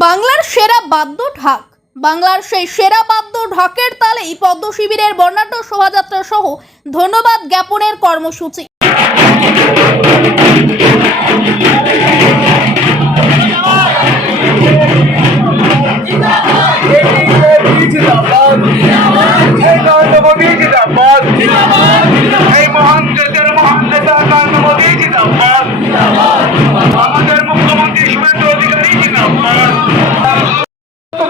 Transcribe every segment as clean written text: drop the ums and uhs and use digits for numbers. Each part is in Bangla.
বাংলার সেরা বাদ্য ঢাক। বাংলার সেই সেরা বাদ্য ঢাকের তালেই পদ্ম শিবিরের বর্ণাঢ্য শোভাযাত্রা সহ ধন্যবাদ জ্ঞাপনের কর্মসূচি। মহান দেশের মহান নেতা নরেন্দ্র মোদী জিন্দাবাদ। আমাদের মুখ্যমন্ত্রী শুভেন্দু অধিকারী জিন্দাবাদ।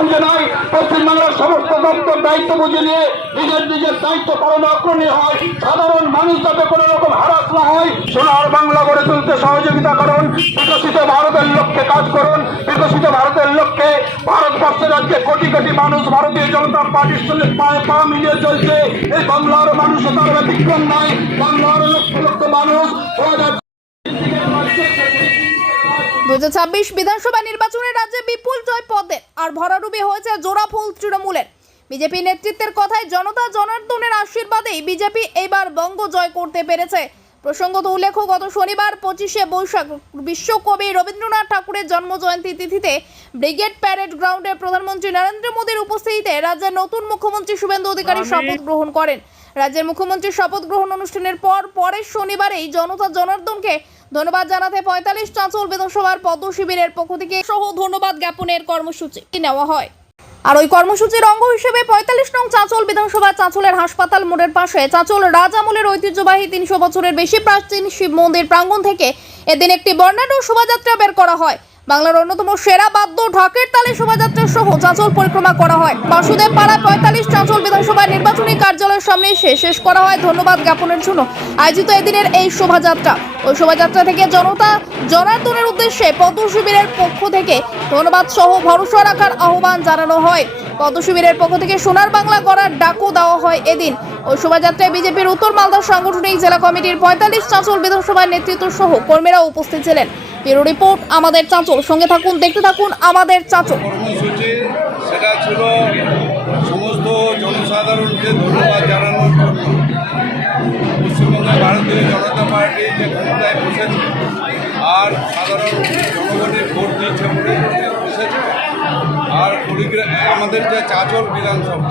বুঝে নাই পশ্চিমবাংলার সমস্ত দপ্তর দায়িত্ব বুঝে নিয়ে নিজের নিজের দায়িত্ব পালনে অগ্রণী হয়। সাধারণ মানুষ যাতে কোনো রকম হারাস না হয়, সোনার বাংলা গড়ে তুলতে সহযোগিতা করুন। বিকশিত ভারতের লক্ষ্যে কাজ করুন। বিকশিত ভারতের লক্ষ্যে ভারতবর্ষের আজকে কোটি কোটি মানুষ ভারতীয় জনতা পার্টির সঙ্গে পায়ে পা মিলিয়ে চলছে। এই বাংলার মানুষ তার ব্যতিক্রম নয়। বাংলার লক্ষ লক্ষ মানুষ 2026 বিধানসভা নির্বাচনে রাজ্যে বিপুল জয় পদ্মের, আর ভরাডুবি হয়েছে জোড়াফুল তৃণমূলের। বিজেপি নেতৃত্বের কথায় জনতা জনার্দনের আশীর্বাদেই বিজেপি এবার বঙ্গ জয় করতে পেরেছে। প্রসঙ্গত উল্লেখ্য, গত শনিবার 25শে বৈশাখ বিশ্বকবি রবীন্দ্রনাথ ঠাকুরের জন্মজয়ন্তী তিথিতে ব্রিগেড প্যারেড গ্রাউন্ডে প্রধানমন্ত্রী নরেন্দ্র মোদীর উপস্থিতিতে রাজ্যের নতুন মুখ্যমন্ত্রী শুভেন্দু অধিকারী শপথ গ্রহণ করেন। রাজ্যের মুখ্যমন্ত্রীর শপথ গ্রহণ অনুষ্ঠানের পরের শনিবারেই জনতা জনার্দনকে ধন্যবাদ জানাতে 45 চাঁচল বিধানসভার পদ্ম শিবিরের পক্ষ থেকে সহ ধন্যবাদ জ্ঞাপনের কর্মসূচি নেওয়া হয়। আর ওই কর্মসূচির অঙ্গ হিসেবে 45 নং চাঁচল বিধানসভা চাঁচলের হাসপাতাল মোড়ের পাশে চাঁচল রাজ আমলের ঐতিহ্যবাহী 300 বছরের বেশি প্রাচীন শিব মন্দির প্রাঙ্গণ থেকে এদিন একটি বর্ণাঢ্য শোভাযাত্রা বের করা হয়। বাংলার অন্যতম সেরা বাদ্য ঢাকের তালে শোভাযাত্রা সহ চাঁচল পরিক্রমা করা হয়। বাসুদেব পাড়ায় 45 চাঁচল বিধানসভা নির্বাচনী কার্যালয়ের সামনে এসে শেষ করা হয় ধন্যবাদ জ্ঞাপনের জন্য আয়োজিত এদিনের এই শোভাযাত্রা। ওই শোভাযাত্রা থেকে জনতা জনার্দনের উদ্দেশ্যে পদ্ম শিবিরের পক্ষ থেকে ধন্যবাদ সহ ভরসা রাখার আহ্বান জানানো হয়। পদ্ম শিবিরের পক্ষ থেকে সোনার বাংলা গড়ার ডাকও দেওয়া হয় এদিন। ওই শোভাযাত্রায় বিজেপির উত্তর মালদা সাংগঠনিক জেলা কমিটির 45 চাঁচল বিধানসভার নেতৃত্ব সহ কর্মীরা উপস্থিত ছিলেন। ব্যুরো রিপোর্ট, আমাদের চাঁচল। সঙ্গে থাকুন, দেখতে থাকুন আমাদের চাঁচল। কর্মসূচি সেটা ছিল সমস্ত জনসাধারণকে ধন্যবাদ জানানোর জন্য। পশ্চিমবঙ্গের ভারতীয় জনতা পার্টি যে ক্ষমতায় বসেছে আর সাধারণ জনগণের ভোট দিচ্ছে বলে বসেছে। আর আমাদের যে চাঁচল বিধানসভা,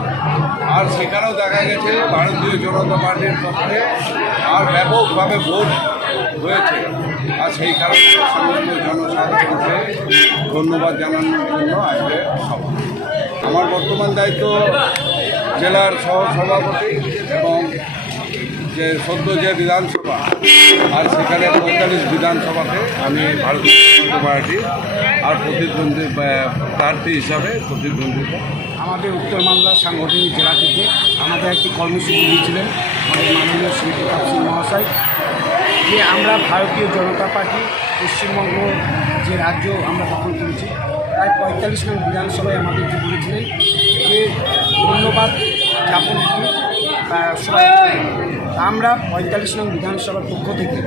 আর সেখানেও দেখা গেছে ভারতীয় জনতা পার্টির পক্ষে আর ব্যাপকভাবে ভোট হয়েছে। আর সেই কারণে সমস্ত জনসাধারণকে ধন্যবাদ জানানোর জন্য আজকে সভা। আমার বর্তমান দায়িত্ব জেলার সহসভাপতি এবং যে সদ্য যে বিধানসভা, আর সেখানে 45 বিধানসভাতে আমি ভারতীয় জনতা পার্টি আর প্রতিদ্বন্দ্বী প্রার্থী হিসাবে প্রতিদ্বন্দ্বিতা। আমাদের উত্তর মালদা সাংগঠনিক জেলা থেকে আমাদের একটি কর্মসূচি দিয়েছিলেন আমাদের মাননীয় শ্রী প্রতাপ সিং মহাশয়, যে আমরা ভারতীয় জনতা পার্টি পশ্চিমবঙ্গ যে রাজ্য আমরা দখল করেছি, প্রায় 45 নং বিধানসভায় আমাদেরকে বলেছিলেন যে ধন্যবাদ জ্ঞাপন করি সবাই। আমরা 45 নং বিধানসভার পক্ষ থেকে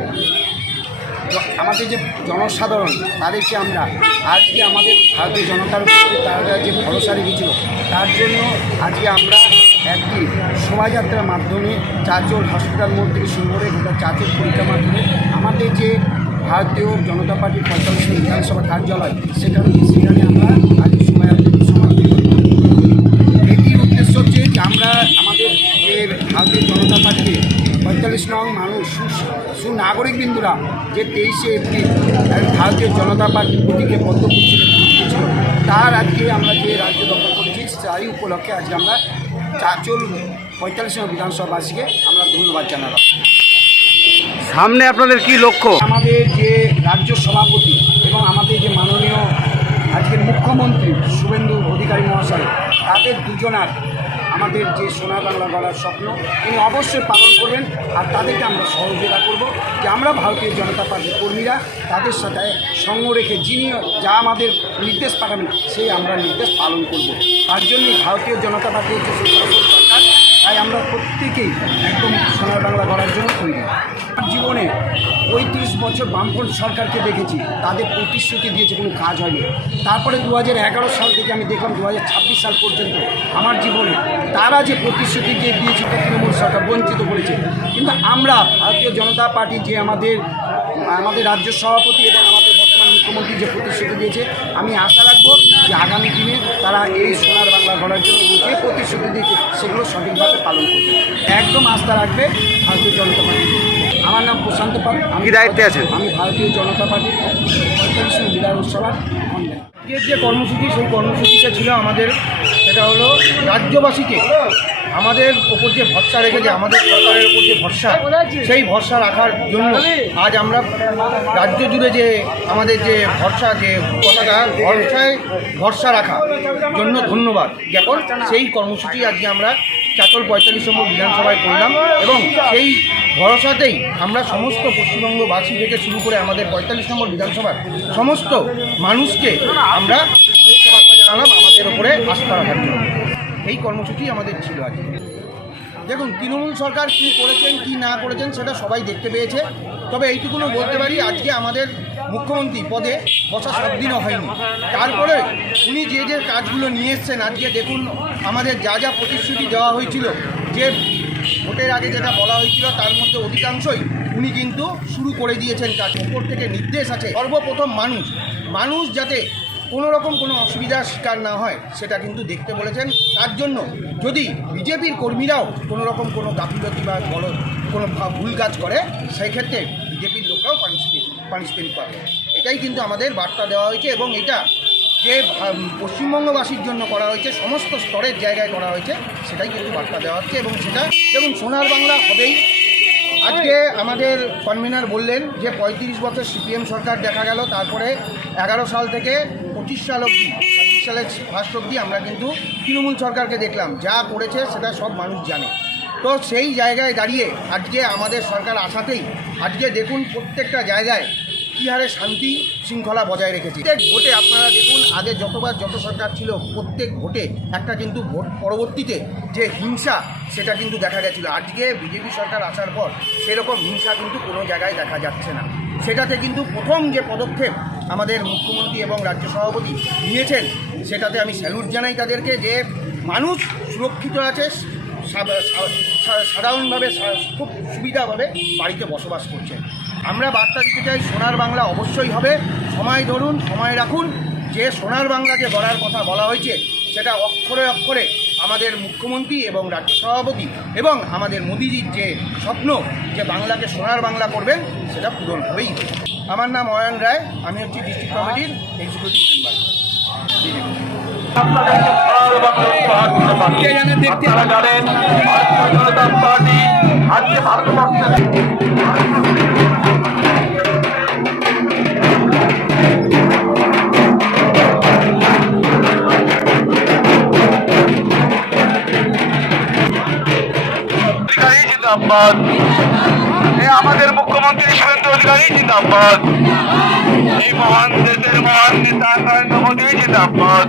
আমাদের যে জনসাধারণ তাদেরকে আমরা আজকে আমাদের ভারতীয় জনতার প্রতি তারা যে ভরসা রেখেছিল, তার জন্য আজকে আমরা একটি শোভাযাত্রার মাধ্যমে চাঁচল হসপিটাল মোড় থেকে শুরু করে গোটা চাঁচল পরিক্রমা করে আমাদের যে ভারতীয় জনতা পার্টির 45 নং বিধানসভা কার্যালয় সেখানে আমরা আজকে শোভাযাত্রা সমাপ্তি করি। এটির উদ্দেশ্য হচ্ছে যে আমরা আমাদের যে ভারতীয় জনতা পার্টির 45 নং মানুষ সুনাগরিকবৃন্দুরা যে 23শে এপ্রিল ভারতীয় জনতা পার্টির প্রতীকে পদ্ম ছিল, তার আজকে আমরা যে রাজ্য দখল করছি তারই উপলক্ষে আজকে আমরা চাঁচল 45 নং বিধানসভাবাসীকে আমরা ধন্যবাদ জানালাম। সামনে আপনাদের কি লক্ষ্য? আমাদের যে রাজ্য সভাপতি এবং আমাদের যে মাননীয় আজকের মুখ্যমন্ত্রী শুভেন্দু অধিকারী মহাশয়, তাদের দুজনার আমাদের যে সোনার বাংলা গড়ার স্বপ্ন তিনি অবশ্যই পালন করবেন। আর তাদেরকে আমরা সহযোগিতা করব যে আমরা ভারতীয় জনতা পার্টির কর্মীরা তাদের সাথে সঙ্গ রেখে যিনি যা আমাদের নির্দেশ পাঠাবেন সেই আমরা নির্দেশ পালন করব। তার জন্যই ভারতীয় জনতা পার্টি হচ্ছে সরকার, তাই আমরা প্রত্যেকেই একদম সোনার বাংলা গড়ার জন্য তৈরি। জীবনে 35 বছর বামফ্রন্ট সরকারকে দেখেছি, তাদের প্রতিশ্রুতি দিয়েছে, কোনো কাজ হয়নি। তারপরে 2011 সাল থেকে আমি দেখলাম 2026 সাল পর্যন্ত আমার জীবনে তারা যে প্রতিশ্রুতি যে দিয়েছে তৃণমূল সরকার বঞ্চিত করেছে। কিন্তু আমরা ভারতীয় জনতা পার্টি যে আমাদের রাজ্য সভাপতি এবং আমাদের বর্তমান মুখ্যমন্ত্রী যে প্রতিশ্রুতি দিয়েছে, আমি আশা রাখবো যে যে আগামী দিনে তারা এই সোনার বাংলা গড়ার জন্য যে প্রতিশ্রুতি দিয়েছে সেগুলো সঠিকভাবে পালন করবে, একদম আস্থা রাখবে ভারতীয় জনতা পার্টি। আমার নাম প্রশান্ত পাল, কি দায়িত্বে আছেন? আমি ভারতীয় জনতা পার্টির 45 বিধায়ক সভার কনভেনর। আজকের যে কর্মসূচি, সেই কর্মসূচিটা ছিল আমাদের, সেটা হলো রাজ্যবাসীকে আমাদের ওপর যে ভরসা রেখেছে, আমাদের সরকারের ওপর যে ভরসা, সেই ভরসা রাখার জন্য আজ আমরা রাজ্য জুড়ে যে আমাদের যে ভরসা, যে কথাটা ভরসা রাখা জন্য ধন্যবাদ জ্ঞাপন, সেই কর্মসূচি আজকে আমরা চাতল 45 নম্বর বিধানসভায় করলাম এবং সেই ভরসাতেই আমরা সমস্ত পশ্চিমবঙ্গবাসী থেকে শুরু করে আমাদের 45 নম্বর বিধানসভার সমস্ত মানুষকে আমরা শুভেচ্ছা জানালাম আমাদের ওপরে আস্থা রাখার জন্য। এই কর্মসূচি আমাদের ছিল আজকে। দেখুন, তৃণমূল সরকার কী করেছেন কী না করেছেন সেটা সবাই দেখতে পেয়েছে। তবে এইটুকুনও বলতে পারি, আজকে আমাদের মুখ্যমন্ত্রী পদে বসা 7 দিনও হয়নি, তারপরে উনি যে যে কাজগুলো নিয়ে এসছেন, আজকে দেখুন আমাদের যা যা প্রতিশ্রুতি দেওয়া হয়েছিল, যে ভোটের আগে যেটা বলা হয়েছিল তার মধ্যে অধিকাংশই উনি কিন্তু শুরু করে দিয়েছেন কাজ। ওপর থেকে নির্দেশ আছে সর্বপ্রথম মানুষ যাতে কোনো রকম কোনো অসুবিধার শিকার না হয় সেটা কিন্তু দেখতে বলেছেন। তার জন্য যদি বিজেপির কর্মীরাও কোনো রকম কোনো গাফিলতি বা কোনো ভুল কাজ করে, সেই ক্ষেত্রে বিজেপির লোকরাও পানিশমেন্ট পাবে। এটাই কিন্তু আমাদের বার্তা দেওয়া হয়েছে এবং এটা যে পশ্চিমবঙ্গবাসীর জন্য করা হয়েছে, সমস্ত স্তরের জায়গায় করা হয়েছে, সেটাই কিন্তু বার্তা দেওয়া হচ্ছে। এবং সেটা এবং সোনার বাংলা হবেই। আজকে আমাদের কনভেনার বললেন যে 35 বছর সিপিএম সরকার দেখা গেল, তারপরে 11 সাল থেকে 25 সাল অবধি, 26 সালের ফার্স্ট অবধি আমরা কিন্তু তৃণমূল সরকারকে দেখলাম, যা করেছে সেটা সব মানুষ জানে। তো সেই জায়গায় দাঁড়িয়ে আজকে আমাদের সরকার আসাতেই আজকে দেখুন প্রত্যেকটা জায়গায় কী হারে শান্তি শৃঙ্খলা বজায় রেখেছে। প্রত্যেক ভোটে আপনারা দেখুন, আগে যতবার যত সরকার ছিল প্রত্যেক ভোটে একটা কিন্তু ভোট পরবর্তীতে যে হিংসা, সেটা কিন্তু দেখা গেছিলো। আজকে বিজেপি সরকার আসার পর সেরকম হিংসা কিন্তু কোনো জায়গায় দেখা যাচ্ছে না। সেটাতে কিন্তু প্রথম যে পদক্ষেপ আমাদের মুখ্যমন্ত্রী এবং রাজ্য সভাপতি নিয়েছেন, সেটাতে আমি স্যালুট জানাই তাদেরকে, যে মানুষ সুরক্ষিত আছে, সাধারণভাবে খুব সুবিধাভাবে বাড়িতে বসবাস করছে। আমরা বার্তা দিতে চাই, সোনার বাংলা অবশ্যই হবে। সময় ধরুন, সময় রাখুন। যে সোনার বাংলাকে গড়ার কথা বলা হয়েছে, সেটা অক্ষরে অক্ষরে আমাদের মুখ্যমন্ত্রী এবং রাজ্য সভাপতি এবং আমাদের মোদিজির যে স্বপ্ন, যে বাংলাকে সোনার বাংলা করবেন, সেটা পূরণ হবেই। আমার নাম অয়ন রায়, আমি হচ্ছি ডিস্ট্রিক্ট কমিটির এক্সিকিউটিভ মেম্বার। আপনারা জানেন ভারতীয় জনতা পার্টি আজকে ভারতবর্ষের জিন্দাবাদ, আমাদের মুখ্যমন্ত্রী শুভেন্দু অধিকারী জিন্দাবাদ, এই মহান দেশের মহান নেতা নরেন্দ্র মোদী জিন্দাবাদ।